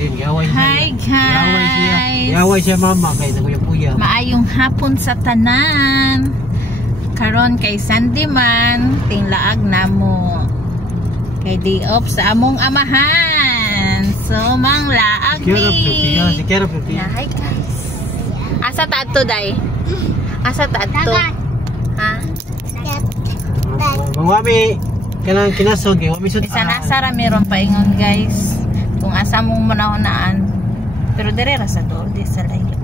Ayun, yaway siya. Hi guys! Yaway siya mama kay naguyap-uyap. Maayong hapon sa tanan. Karon kay Sunday man, tinglaag namo. Kay day off sa among amahan. So manglaag ni. Si Kera Fruity. Hi guys. Asa taadto day? Asa taadto? Ha? Mangwami kanang kinasog, wami sud. Isa na sara meron paingon guys. Kung asa mong manahunaan. Pero dire ra sa dool, di sa layo.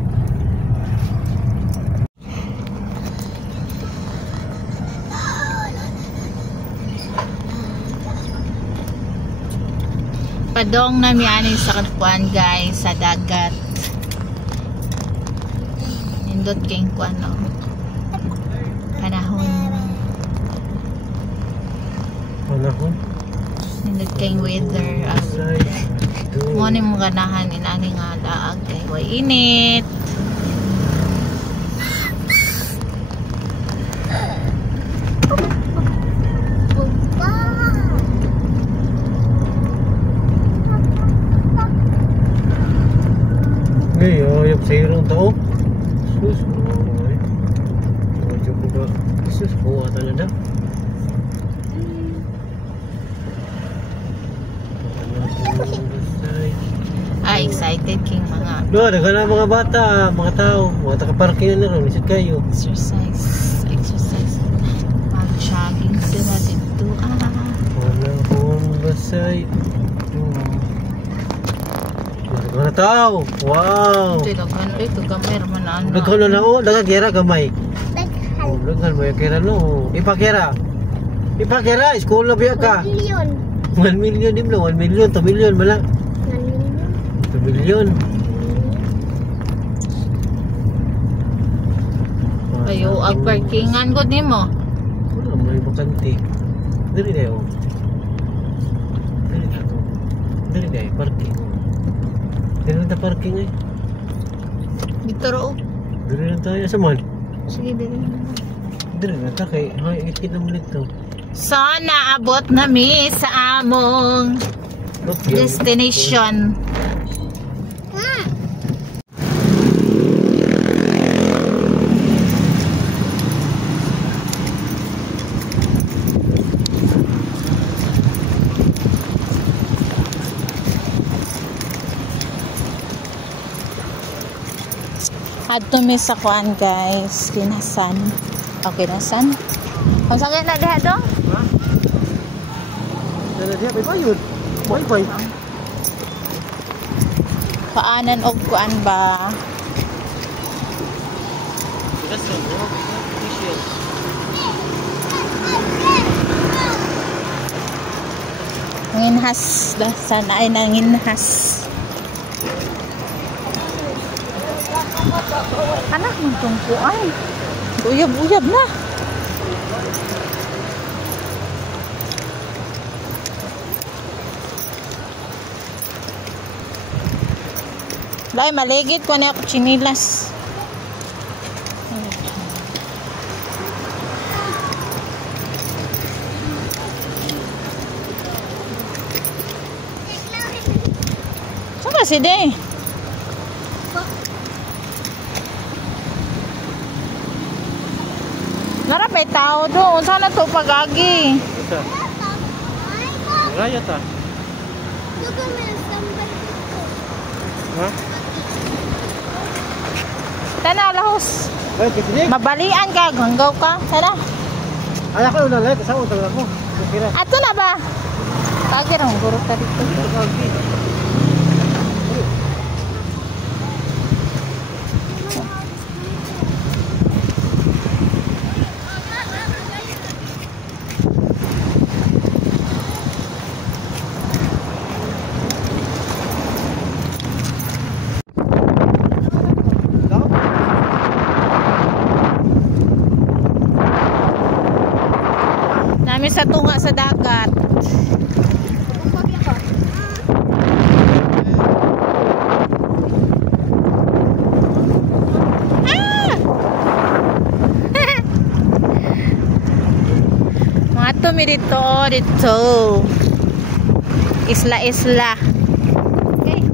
Padong na miyani sa katpuan guys sa dagat. Nindot king kuan no. Panahon. Nindot king weather. Mo ni mo ganahan inani nga laag kay way init. Ayop sa irong tao. Sus, ay. Medyo ko ba? Sus, kuha talaga. Excited king mga No, daga na mga bata, mga tao, mga taga-parking na ron, isip kayo. Exercise. Mag-jogging sila dito. Wala kong basay. Daga na tao. Wow. Ito gamay naman na ano. Daga na o, daga kera gamay. Daga mo yung kera no. Ipakera, school na biya ka. 1 million din mo, 1 million, 2 million mala. 2 million. Ayo, ag-parkingan ko din mo. Wala, may bakante. Dili na yun. Dili na yun, parking. Dili na parking eh. Dito ro. Dili na tayo. Asaman? Sige, dili na. Dili na tayo kay, ikit na mulit to. Sana abot na mi sa among destination. Adto mi sa kuan guys, Kinasan. Okay na san? Ang sakit na diha do? Ha? Dala diha, may bayod. Wi-Fi. Paanan og kuan ba? Nanginhas. Sana ay nanginhas. Anak mong tungkuan. Uyab-uyab na. Dahil maligid ko na ako chinilas. Saan ka si Day? Nara may tao doon. Saan na ito pag-agi? Raya ta. Ha? Sana lahos. Ay, kikinig. Mabalian ka. Hanggaw ka. Sana. Ay, ako yung nalit. Saan ko talaga ko? Ato na ba? Kagir ang guro ka dito. Nami sa tunga sa dagat. Mga tumi dito. Isla-isla. Okay.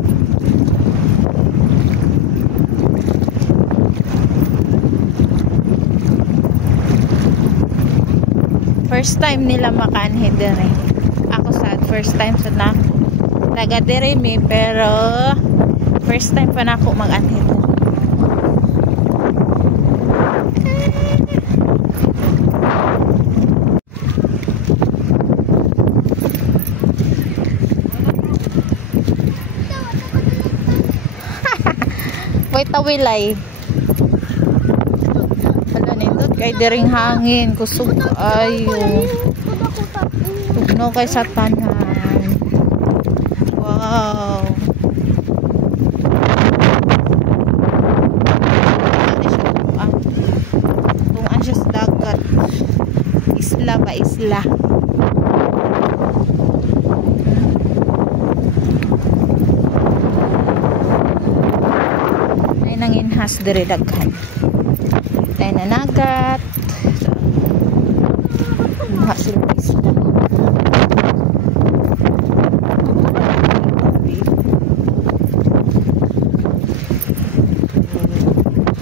First time nila makaanhe dire. Ako sad first time sa na taga dire mi, pero first time pa na ako mag-anhe. Wait, tawilay. Wala nindot kay diring hangin. Kusog ayo. Tugno kay sa tanan. Wow. Ano siya? Tungan siya sa dagat. Isla ba? Isla. Nanginhas dire daghan. Tayo na nagat. Buha sila isla.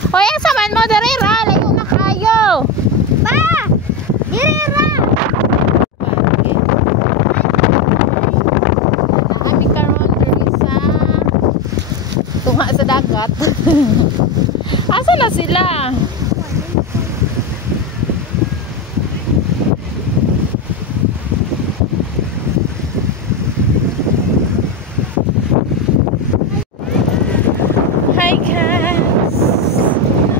Hoy, ang saman mo dire ra, layo na kayo. Pa! Dire ra. Ami karon dire sa tunga sa dagat. Asa na sila? Hi guys!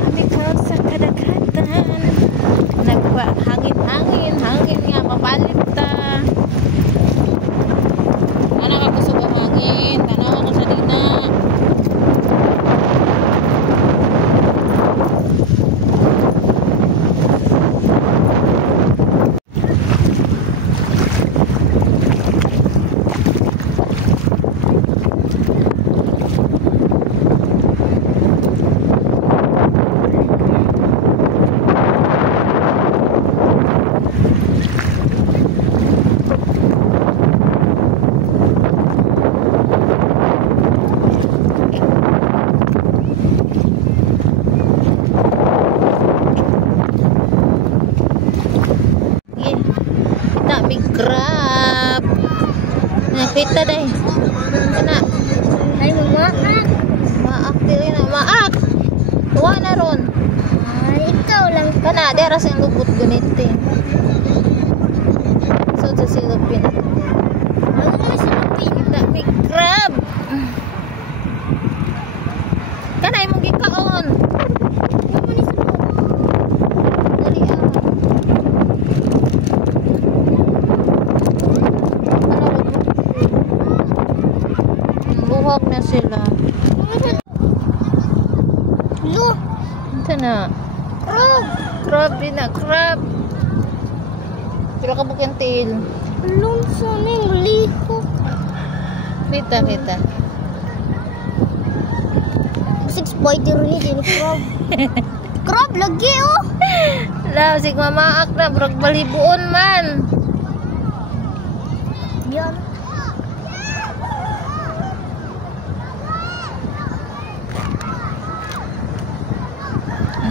Kami karon sa kadagatan. Hangin nga mapalit ta. Ana ka kusog ang hangin, tanaw ako sa dina. Crab. Nakita dai. Kana. Ay maak. Maak dili na maak. Tuwa na ron. Ay ikaw lang. Kana dera sa lubot ganito. So sa silupin. Ano na silupin? Dami crab. Kana imong gikaon. Buhok na sila. Lo. Ito na. Crab. Crab din na. Crab. Pero kabuk yung tail. Lunso na yung liho. Kita. Masig spider rin din crab. Crab lagi oh. Lah, sig mamaak na. Brag balibuon man. Yan.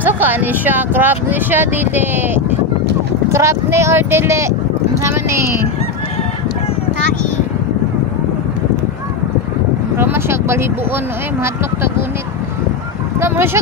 Saka ni siya, crab ni siya, dili. Crab ni or dili. Sama ni. Tai. Rama siya balibuon, mahatlok tagunit. Namro siya